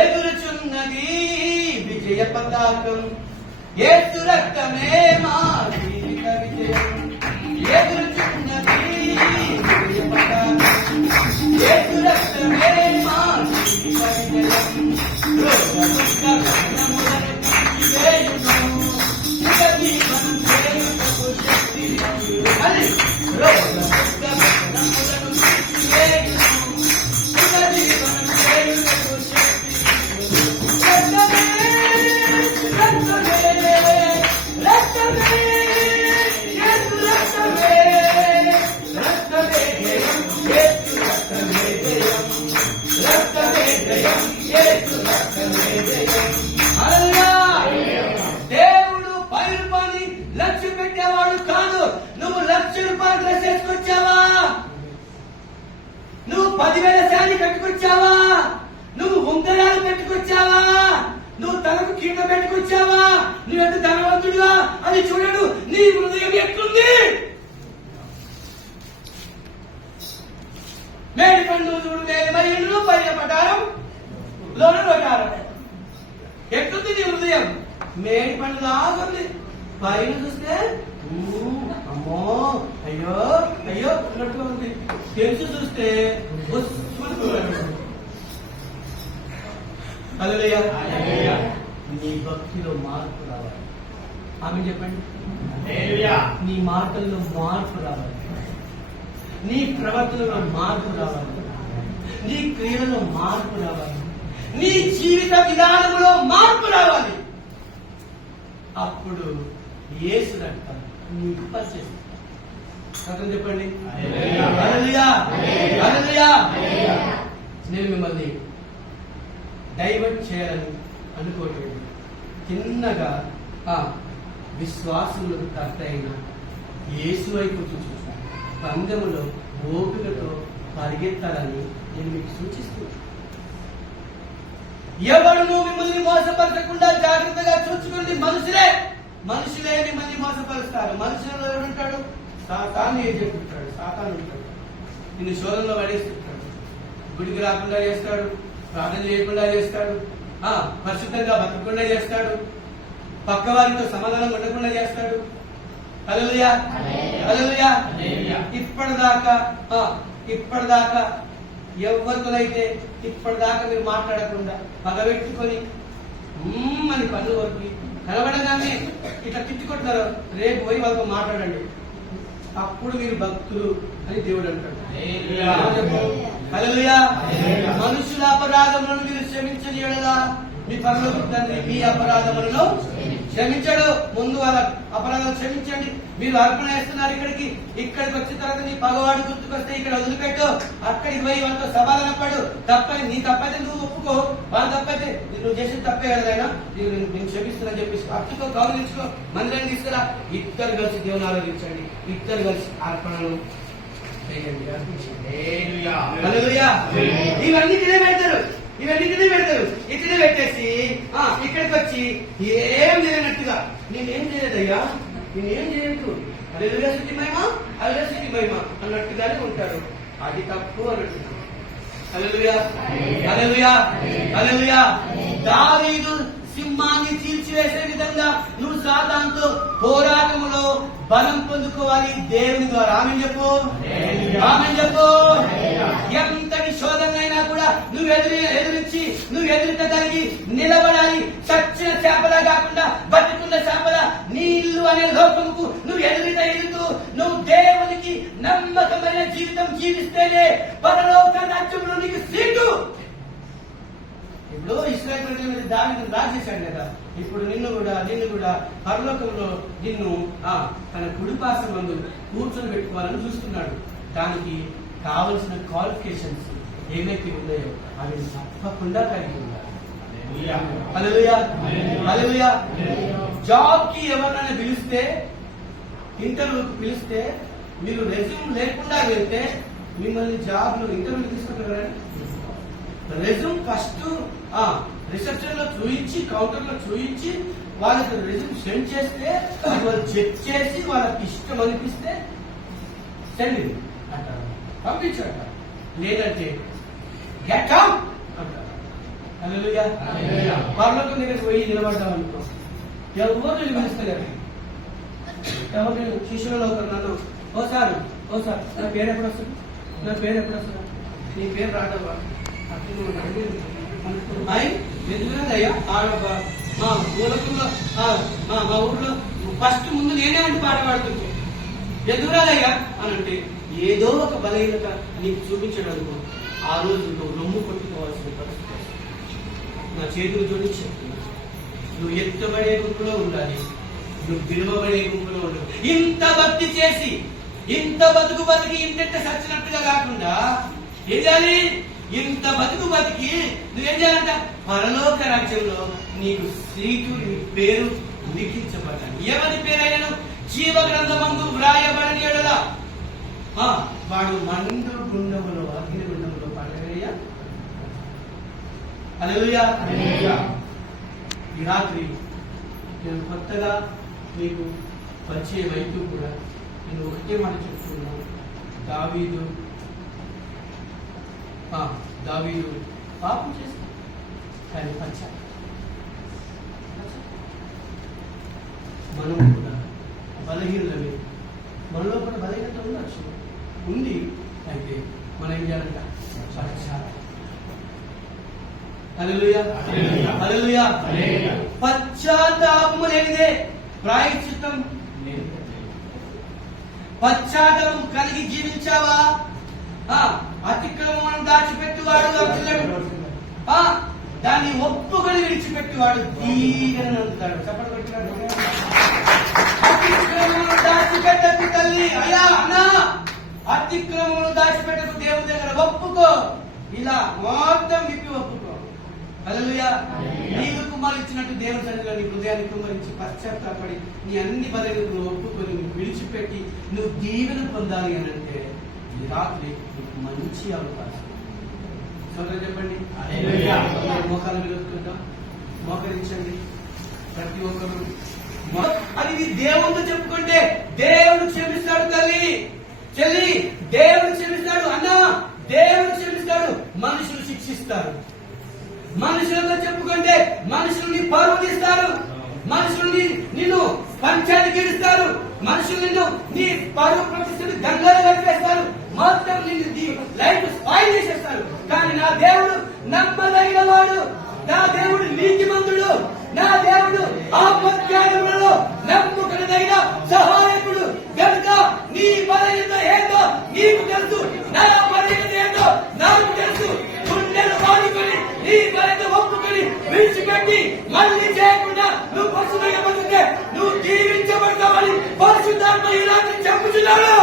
ఎగురుచున్నది విజయ పతాకం, యేసు రక్తమే మా జీవిత విజయం. ఎగురుచున్నది విజయ పతాకం, యేసు రక్తమే మా జీవిత విజయం. రోగముక్త మరణములను తీసివేయును, నిజ జీవనం చేయుటకు శక్తి అని. రోగముక్త మరణములను తీసివేయును, నిజ జీవనం చేయుటకు శక్తి. రక్తమే రక్తమే రక్తమే యేసు రక్తమే రక్తమే జయం, యేసు రక్తమే జయం, రక్తమే జయం, యేసు రక్తమే జయం. హల్లెలూయా. దేవుడు 10 రూపాయలు లక్ష్యం పెట్టేవాడు కాదు. నువ్వు ₹1,00,000 డ్రెస్ వేసుకొచ్చావా? నువ్వు 10,000 శారీ కట్టుకొచ్చావా? నువ్వు ఉంగరాలు పెట్టుకొచ్చావా? నువ్వు తలకు కీట పెట్టుకొచ్చావా? నువ్వెంత ధనవంతుడుగా అది చూడడు. నీ హృదయం ఎట్లుంది? మేడి పండు చూడు, మేడి ఇల్లు పైన పటారం లోన పటారం. ఎట్లుంది నీ హృదయం? మేడి పండు లాగుంది. పైన చూస్తే అమ్మో అయ్యో అయ్యో అన్నట్టుగా ఉంది. తెలుసు చూస్తే హల్లెలూయా. నీ భక్తిలో మార్పు రావాలి. ఆమె చెప్పండి. నీ మాటల్లో మార్పు రావాలి, నీ ప్రవర్తనలో మార్పు రావాలి, నీ క్రియలలో మార్పు రావాలి, నీ జీవిత విధానంలో మార్పు రావాలి. అప్పుడు యేసు రక్తం నీకు పనిచేస్తుంది. రక్తం చెప్పండి. హల్లెలూయా. హల్లెలూయా. నేను మిమ్మల్ని డైవర్ట్ చేయాలని అనుకోవట్లేదు. చిన్నగా విశ్వాసంలో కర్త అయిన యేసు వైపు చూస్తాను. పందెములో ఓపికతో పరిగెత్తాలని నేను మీకు సూచిస్తున్నాను. ఎవడును మిమ్మల్ని మోసపరచకుండా జాగ్రత్తగా చూసుకుని. మనుషులే మిమ్మల్ని మోసపరుస్తారు. మనుషులలో ఎవడుంటాడు? సాతాను చెప్తుంటాడు. సాతాను ఉంటాడు, నిన్ను శోధనలో పడేస్తుంటాడు. గుడికి రాకుండా చేస్తాడు, ప్రార్థన చేయకుండా చేస్తాడు, పరిశుద్ధంగా బతకకుండా చేస్తాడు, పక్క వారితో సమాధానం ఉండకుండా చేస్తాడు. హల్లెలూయా. హల్లెలూయా. ఇప్పటిదాకా ఎవరితోనైతే ఇప్పటిదాకా మీరు మాట్లాడకుండా పగబెట్టుకొని అని పనులు వరకు కనబడగానే ఇట్లా తిట్టుకుంటున్నారు, రేపు పోయి వాళ్ళతో మాట్లాడండి, అప్పుడు మీరు భక్తులు అని దేవుడు అంటాడు. హల్లెలూయా. మనుషుల అపరాధములను మీరు క్షమించని యెడల మీ పరలోక తండ్రి మీ అపరాధములను క్షమించడు. ముందు వాళ్ళ అపరాధాలు క్షమించండి. మీరు అర్పణ వేస్తున్నారు ఇక్కడికి వచ్చిన తర్వాత నీ పగవాడు గుర్తుకొస్తే ఇక్కడ వదిలిపెట్టు, అక్కడికి పోయి వాళ్ళతో సమాధాన పడు. తప్పని నీ తప్పైతే నువ్వు ఒప్పుకో, వాళ్ళ తప్పైతే నువ్వు చేసిన తప్పే కదైనా నేను క్షమిస్తున్నా చెప్పేసి అట్టుకో, గౌరవించుకో, మందిరాన్ని తీసుకురా. ఇద్దరు కలిసి దేవుని ఆరాధించండి, ఇద్దరు కలిసి అర్పణను చేయండి. హల్లెలూయా. ఇవన్నిటినే పెడతారు. ఇట్లనే పెట్టేసి ఇక్కడికి వచ్చి ఏం చేయనట్టుగా నేనేం చేయలేదయ్యా, నేనేం చేయదు, హల్లెలూయా స్తుతి మహిమ, హల్లెలూయా స్తుతి మహిమ అన్నట్టుగానే ఉంటారు. అది తప్పు అన్నట్టు. హల్లెలూయా హల్లెలూయా హల్లెలూయా. దావీదు సింహాన్ని చీల్చివేసే విధంగా నువ్వు సాతానుతో పోరాటములో బలం పొందుకోవాలి దేవుని ద్వారా. ఆమేన్ చెప్పు, ఆమేన్ చెప్పు. ఎంతటి శోధనైనా కూడా నువ్వు ఎదిరించి నువ్వు ఎదుర్కోగలిగి నిలబడాలి. చచ్చిన చేపలా కాకుండా బతుకున్న చేపల నీళ్లు అనే లోకముకు నువ్వు ఎదురుతూ నువ్వు దేవునికి నమ్మకమైన జీవితం జీవిస్తేనే పరలోక రాజ్యంలో నీకు సీటు. ఇప్పుడు ఇశ్రాయేలు ప్రజల మీద దావీదు రాజేశాడు కదా, ఇప్పుడు నిన్ను కూడా పరలోకంలో నిన్ను తన కుడిపార్శ్వం ముందు కూర్చొని పెట్టుకోవాలని చూస్తున్నాడు. దానికి కావలసిన క్వాలిఫికేషన్స్ ఏమైతే ఉన్నాయో అవి తప్పకుండా కలిగి ఉండాలి. హల్లెలూయా హల్లెలూయా. జాబ్ కి ఎవరినైనా పిలిస్తే, ఇంటర్వ్యూకి పిలిస్తే మీరు రెజ్యూమ్ లేకుండా వెళ్తే మిమ్మల్ని జాబ్ లో ఇంటర్వ్యూ తీసుకుంటారు. రెజ్యూమ్ ఫస్ట్ రిసెప్షన్ లో చూయించి, కౌంటర్ లో చూయించి వాళ్ళకి రెజ్యూమ్ సెండ్ చేస్తే వాళ్ళు చెక్ చేసి వాళ్ళకి ఇష్టం అనిపిస్తే సెండ్ అంటారు, పంపించారు. లేదంటే గెట్ అవుట్ అంటారు. హల్లెలూయా. పరలోకం దగ్గరికి పోయి నిలబడ్డాం అనుకో, ఎవరు నేను పిలుస్తలేరు. ఎవరు శిష్యులలో ఒకరు నన్ను ఓసారి నా పేరు ఎప్పుడు వస్తుంది, నా పేరు ఎప్పుడు వస్తుందా, నీ పేరు రాడవా ఎదుగుదయ్యా. మా ఊరకుల్లో మా ఊర్లో ఫస్ట్ ముందు నేనే ఉండి పాట పాడుతుంటే ఎదుగురాదయ్యా అని అంటే ఏదో ఒక బలహీనత నీకు చూపించడానికి ఆ రోజు నువ్వు రొమ్ము కొట్టుకోవాల్సిన పరిస్థితి. నా చేతులు జోడించి చెప్తున్నా, నువ్వు ఎత్తబడే గుంపులో ఉండాలి, నువ్వు విలువబడే గుంపులో ఉండాలి. ఇంత భక్తి చేసి ఇంత బతికి ఇంత సచ్చినట్టుగా కాకుండా ఏం చేయాలి? ఇంత బతికి నువ్వేం చేయాలంట? పరలోక రాజ్యంలో నీకు సీటు, నీ పేరు లిఖించబడాలి. ఎవరి పేరైనా జీవ గ్రంథమందు వ్రాయబడని యెడల వాడు మండు గుండములో, అగ్ని గుండములో పడవేయ. హల్లెలూయా. ఈ రాత్రి నేను కొత్తగా నీకు పరిచయం అయితూ కూడా నేను ఒకటే మాట చెప్తున్నాను. దావీదు పాపం చేశాడు, కానీ మనం కూడా బలహీనమే, మనలో కూడా బలహీనత ఉండొచ్చు, ఉంది. అయితే మనం ఏం చేయాలంట? హల్లెలూయా హల్లెలూయా. పశ్చాత్తాపము లేనిదే ప్రాయశ్చిత్తం. పశ్చాత్తాపం కలిగి జీవించావా? అతిక్రమం దాచిపెట్టువాడు దాన్ని ఒప్పుకొని విడిచిపెట్టువాడు దీవెన అందుతాడు. చెప్పండి పెట్టాడు. అతిక్రమం దాచిపెట్టకు తల్లి, అయ్యా అన్నా, అతిక్రమం దాచిపెట్టకు, దేవుని దగ్గర ఒప్పుకో, ఇలా మొత్తం విప్పి ఒప్పుకో. హల్లెలూయా. నీకు కుమారు ఇచ్చినట్టు దేవుని సన్నిధిలో నీ హృదయాన్ని కుమ్మరించి పశ్చాత్తాపడి నీ అన్ని బలహీనతలు ఒప్పుకొని విడిచిపెట్టి నువ్వు దీవెన పొందాలి అని అంటే ఈ రాత్రి మంచి అవకాశం. చెప్పండి, మోకాలు విలువద్దాం, మోకరించండి ప్రతి ఒక్కరు. అది దేవుడితో చెప్పుకుంటే దేవుడు క్షమిస్తాడు. తల్లి చెల్లి, దేవుడు క్షమిస్తాడు. అన్నా, దేవుడు క్షమిస్తాడు. మనుషులు శిక్షిస్తారు. మనుషులతో చెప్పుకుంటే మనుషుల్ని పరువు తీస్తారు, మనుషుల్ని నిన్ను పంచాయతీ గెలుస్తారు, మనుషులు నిన్ను నీ పరువు ప్రతిష్టలు గంగలు కలిపేస్తారు, మొత్తం నిన్ను లైఫ్ స్పాయిల్ చేసేస్తారు. కానీ నా దేవుడు నమ్మదగిన వాడు, నా దేవుడు నీతిమంతుడు, నా దేవుడు ఆపత్కాలంలో నమ్ముకున్నదైన సహాయకుడు. కనుక నీ బలహీనత ఏందో నీకు తెలుసు, నా బలహీనత ఏందో నాకు తెలుసు. గుండెలు వాడుకొని నీ బలహీనత ఒప్పుకొని విడిచిపెట్టి మళ్ళీ చేయకుండా నువ్వు పశువుగా బతికే నువ్వు జీవించబడతావని పరిశుద్ధాత్మ ఈ రాత్రి చెప్పుచున్నాడు.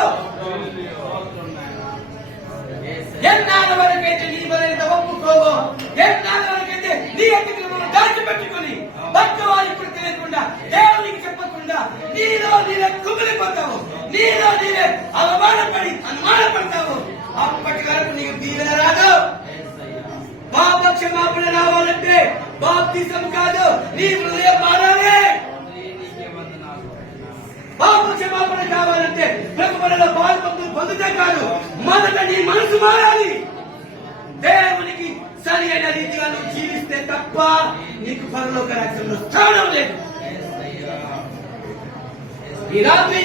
ఎన్నాళ్ళ వరకైతే నీ బలహీనత ఒప్పుకోవో, ఎన్నాళ్ళ వరకైతే నీ అతిక్రమం దాచిపెట్టుకుని పక్కవారి ఇప్పుడు తెలియకుండా దేవునికి చెప్పకుండా నీలో నీరే కుమిలిపోతావు, నీలో నీరే అవమానపడి అనుమానపడతావు. అప్పటి వరకు నీకు దీవెన రాదు. పాప క్షమాపణ రావాలంటే బాప్తిసం కాదు, నీ హృదయం మారాలి. పొందాలంటే ప్రభు మనలో పాల్పొందులు పొందుతే కాదు, మొదట నీ మనసు మారాలి. దేవునికి సరి అయిన రీతిగా నువ్వు జీవిస్తే తప్ప నీకు పరలోక రాజ్యంలో స్థానం లేదు. ఈ రాత్రి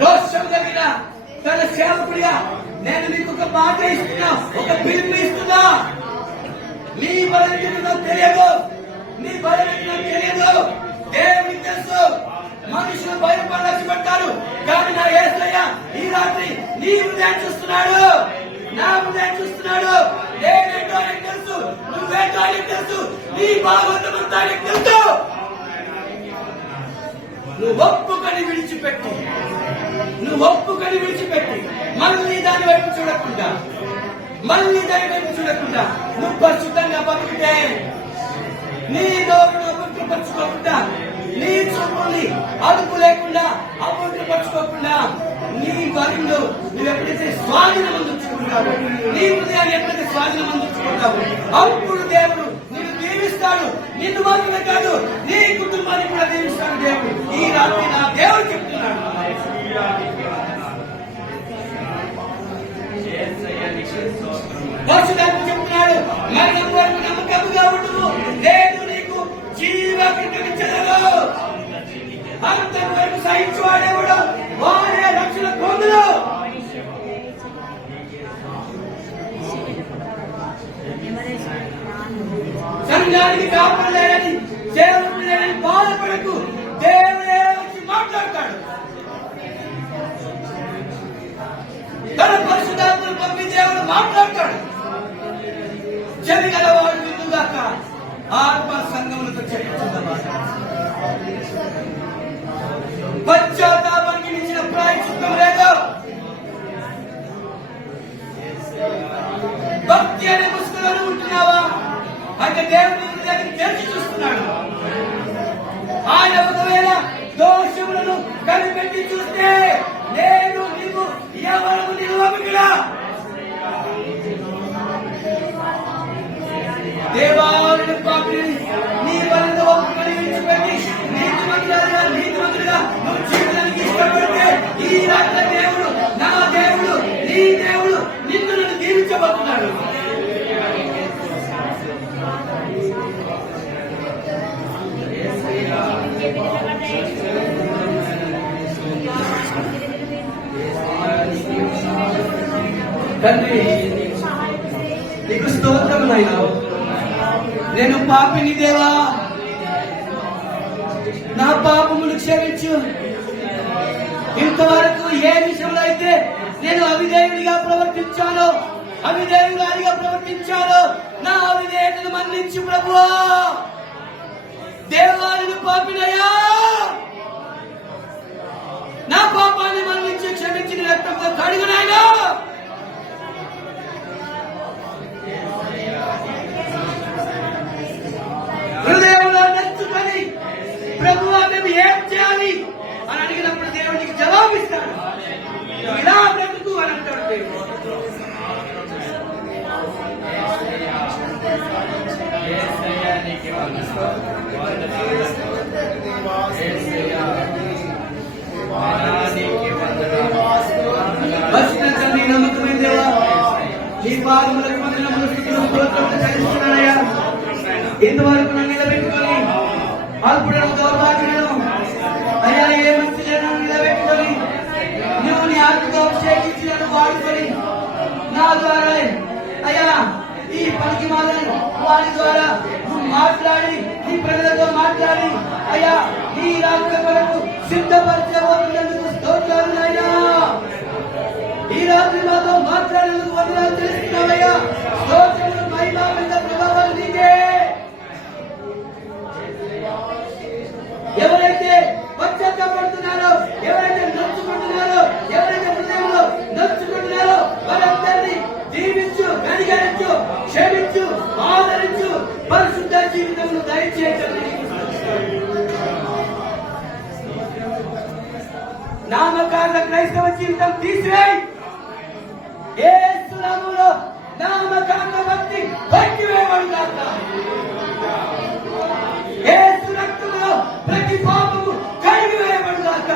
రోషం కలిగిన తన సేవకుడిగా నేను మీకు ఒక మాట ఇస్తున్నా, ఒక పిలుపు ఇస్తున్నా. నీ బలహీనత తెలియదు, నీ బలహీనత తెలియదు, దేవునికి తెలుసు. మనుషులు భయపడాల్సి పడ్డారు, కానీ నా యేసయ్య ఈ రాత్రి నీ హృదయం చూస్తున్నాడు, నా హృదయం చూస్తున్నాడు. నేనేంటో ఆయనకు తెలుసు, నువ్వేంటో ఆయనకు తెలుసు, నీ భాగవతమంతా ఆయనకు తెలుసు. నువ్వు ఒప్పుకొని విడిచిపెట్టి, నువ్వు ఒప్పుకొని విడిచిపెట్టి మళ్ళీ దాని వైపు చూడకుండా, మళ్ళీ దాని వైపు చూడకుండా నువ్వు పరిశుద్ధంగా బతికితే, నీ నోరును అపవిత్రపరచుకోకుండా, నీ చూపుల్ని అదుపు లేకుండా అపవిత్రపరచుకోకుండా, నీ వరిలో నువ్వు ఎప్పుడైతే స్వాధీనం అందుకుంటావు, నీ హృదయాన్ని ఎప్పుడైతే స్వాధీనం అందుకుంటావు, అప్పుడు దేవుడు నిన్ను దీవిస్తాడు. నిన్ను మాత్రమే కాదు, నీ కుటుంబాన్ని కూడా దీవిస్తాడు దేవుడు. ఈ రాత్రి నా దేవుడు చెప్తున్నాడు. పరిశుద్ధాత్మ చెప్తున్నాడు, మరణం వరకు నమ్మకముగా ఉండు, నేను నీకు జీవకించదను. అంతం వరకు సహించువాడేవాడు వారే రక్షణ పొందును. సంఘానికి కాపాడలేదని, దేవుడు లేదని బాధపడకు. దేవుడే వచ్చి మాట్లాడతాడు. తన పరిశుద్ధాత్మను పంపి దేవుడు మాట్లాడతాడు. చెవి గలవాడు విందుగాక, ఆత్మ సంఘములతో చెప్పుకుందామా. పశ్చాత్తాపానికి మించిన ప్రాయశ్చిత్తం లేదు. భక్తి అనే పుస్తకాలు ఉంటున్నావా అంటే దేవుని హృదయాన్ని తెరిచి చూస్తున్నాడు. ఆయన ఒకవేళ దోషములను కనిపెట్టి చూస్తే నేను నీవు ఎవరు నిలవమిలా. దేవాలయ పాపిని నీ వలన ఒప్పుకొని విడిచిపెట్టి నీతిమంతుడిగా నువ్వు జీవితానికి ఇష్టపడితే ఈ రాత్రి దేవుడు, నా దేవుడు, నీ దేవుడు నిన్ను నన్ను దీవించబోతున్నాడు. తండ్రి నీకు స్తోత్రం నాయనా. నేను పాపిని దేవా, నా పాపములు క్షమించు. ఇంతవరకు ఏ విషయంలో అయితే నేను అవిధేయుడిగా ప్రవర్తించానో, అవిధేయుడిగా ప్రవర్తించానో నా అవిధేయతను మన్నించు ప్రభువా. దేవాలను పాపినయా, నా పాపాన్ని మన్నించి క్షమించిన రక్తంతో కడుగునాయనా. హృదయంలో నచ్చుకొని ప్రభువా మేము ఏం చేయాలి అని అడిగినప్పుడు దేవుడికి జవాబిస్తాడు. ఇలా బ్రతుకు అని అంటాడు దేవుడు. నమ్మకమైన దేవా, నీ పాదములకు వందనములు, స్తుతులు, స్తోత్రములు చెల్లిస్తున్నానయ్యా. ఇంతవరకు నన్ను నిలబెట్టుకొని అల్పుడను, దౌర్భాగ్యులను అయ్యా ఏ మంచి జనం నిలబెట్టుకొని నువ్వు నీ ఆత్మతో అభిషేకించి నన్ను వాడుకొని నా ద్వారా అయ్యా ఈ పనికి మాలని వారి ద్వారా నువ్వు మాట్లాడి నీ ప్రజలతో మాట్లాడి అయ్యా ఈ రాత్రి వరకు సిద్ధపరచబోతున్నందుకు స్తోత్రాలు నాయనా. ఈ రాత్రి మాతో మాట్లాడేందుకు వందనాలు చేస్తున్నావయ్యా. స్తోత్రములు, మహిమ, ప్రభావాలు నీకే. ఎవరైతే పశ్చాత్తాపడుతున్నారో, ఎవరైతే నచ్చుకుంటున్నారో, ఎవరైతే హృదయంలో నచ్చుకుంటున్నారో వారందరినీ దీవించు, కనికరించు, క్షమించు, ఆదరించు, పరిశుద్ధ జీవితంలో దయచేయటం. నామకార్థ క్రైస్తవ జీవితం తీసివేయి. యేసు నామములో నామకార్థ భక్తి పట్టివేయబడుగాక. యేసు రక్తములో ప్రతి పాపము కడిగివేయబడుగాక.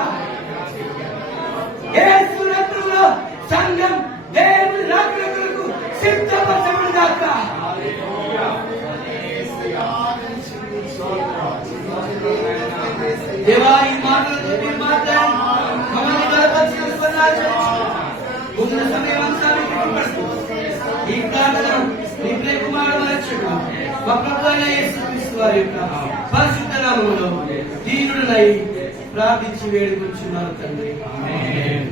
చేయుటకు మా ప్రభువైన యేసుక్రీస్తు వారి యొక్క పరిశుద్ధ నామములో దీనుడనై ప్రార్థించి వేడుకొచ్చున్నాను తండ్రి. ఆమేన్.